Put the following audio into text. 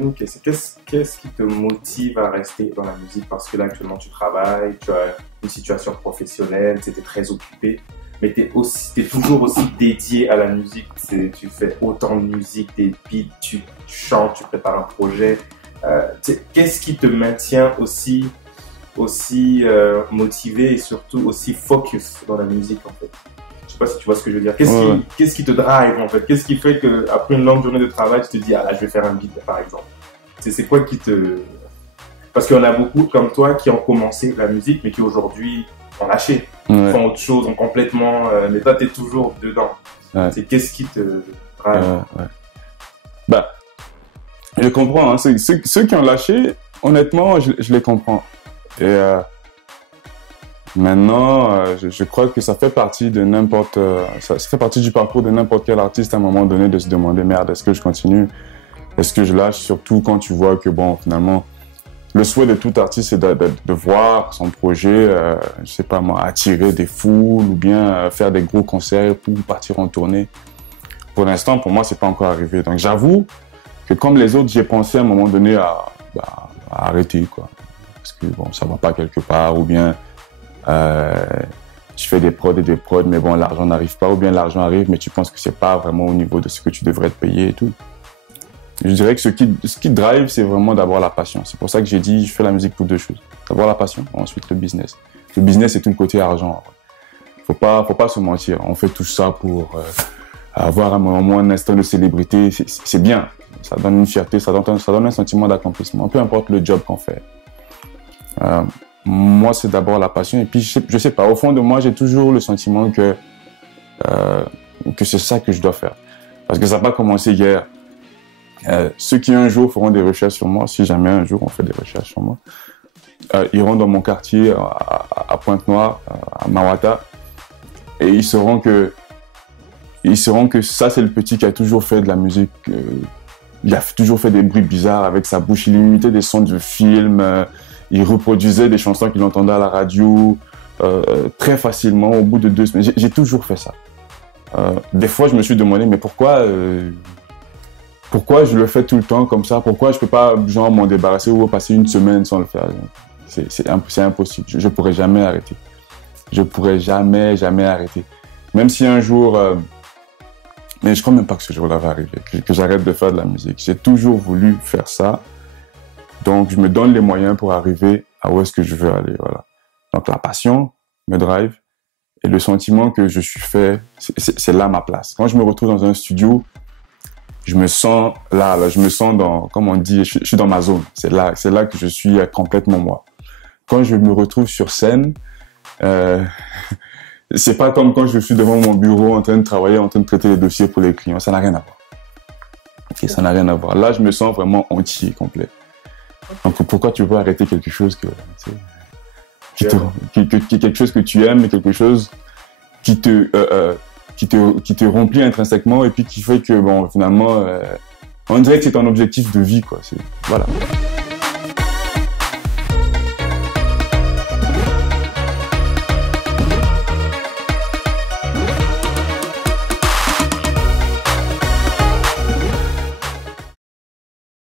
j'avais une question. Qu'est-ce qui te motive à rester dans la musique? Parce que là, actuellement, tu travailles, tu as une situation professionnelle, tu es très occupé, mais t'es toujours aussi dédié à la musique. Tu fais autant de musique, des beats, tu chantes, tu prépares un projet. Qu'est-ce qui te maintient aussi motivé et surtout aussi focus dans la musique, en fait? Je sais pas si tu vois ce que je veux dire. Qu'est-ce qui te drive, en fait? Qu'est-ce qui fait qu'après une longue journée de travail, tu te dis, ah là, je vais faire un beat, par exemple? C'est quoi qui te... Parce qu'il y en a beaucoup comme toi qui ont commencé la musique, mais qui aujourd'hui ont lâché, font autre chose, ont complètement... mais toi, t'es toujours dedans. Ouais. Qu'est-ce qui te drive? Bah, je comprends, hein. Ceux qui ont lâché, honnêtement, je les comprends. Et maintenant, je crois que ça fait partie de ça fait partie du parcours de n'importe quel artiste à un moment donné de se demander, merde, est-ce que je continue? Est-ce que je lâche? Surtout quand tu vois que, bon, finalement, le souhait de tout artiste, c'est de voir son projet, je sais pas moi, attirer des foules ou bien faire des gros concerts pour partir en tournée. Pour l'instant, pour moi, c'est pas encore arrivé. Donc, j'avoue que comme les autres, j'ai pensé à un moment donné à arrêter, quoi. Parce que bon, ça va pas quelque part, ou bien tu fais des prods, mais bon, l'argent n'arrive pas, ou bien l'argent arrive, mais tu penses que c'est pas vraiment au niveau de ce que tu devrais te payer et tout. Je dirais que ce qui drive, c'est vraiment d'abord la passion. C'est pour ça que j'ai dit, je fais la musique pour deux choses. D'abord la passion, ensuite le business. Le business, c'est tout le côté argent. Faut pas se mentir. On fait tout ça pour avoir un instant de célébrité. C'est bien. Ça donne une fierté, ça donne un sentiment d'accomplissement. Peu importe le job qu'on fait. Moi, c'est d'abord la passion. Et puis, je sais pas, au fond de moi, j'ai toujours le sentiment que c'est ça que je dois faire. Parce que ça n'a pas commencé hier. Ceux qui un jour feront des recherches sur moi, si jamais un jour on fait des recherches sur moi, iront dans mon quartier à Pointe-Noire, à Mawata, et ils sauront que ça, c'est le petit qui a toujours fait de la musique. Il a toujours fait des bruits bizarres avec sa bouche. Il imitait des sons de films. Il reproduisait des chansons qu'il entendait à la radio très facilement au bout de 2 semaines. J'ai toujours fait ça. Des fois, je me suis demandé, mais pourquoi je le fais tout le temps comme ça? Pourquoi je peux pas genre m'en débarrasser ou passer une semaine sans le faire? C'est impossible. Je pourrais jamais arrêter. Je pourrais jamais arrêter. Même si un jour... mais je crois même pas que ce jour-là va arriver, que j'arrête de faire de la musique. J'ai toujours voulu faire ça. Donc, je me donne les moyens pour arriver à où est-ce que je veux aller. Voilà. Donc, la passion me drive et le sentiment que je suis fait, c'est là ma place. Quand je me retrouve dans un studio, je me sens là, je me sens dans, comme on dit, je suis dans ma zone. C'est là que je suis complètement moi. Quand je me retrouve sur scène, c'est pas comme quand je suis devant mon bureau en train de travailler, en train de traiter les dossiers pour les clients. Ça n'a rien à voir. Okay, ça n'a rien à voir. Là, je me sens vraiment entier, complet. Donc, pourquoi tu veux arrêter quelque chose quelque chose que tu aimes, mais quelque chose qui te remplit intrinsèquement et puis qui fait que, bon, finalement, on dirait que c'est ton objectif de vie, quoi. Voilà.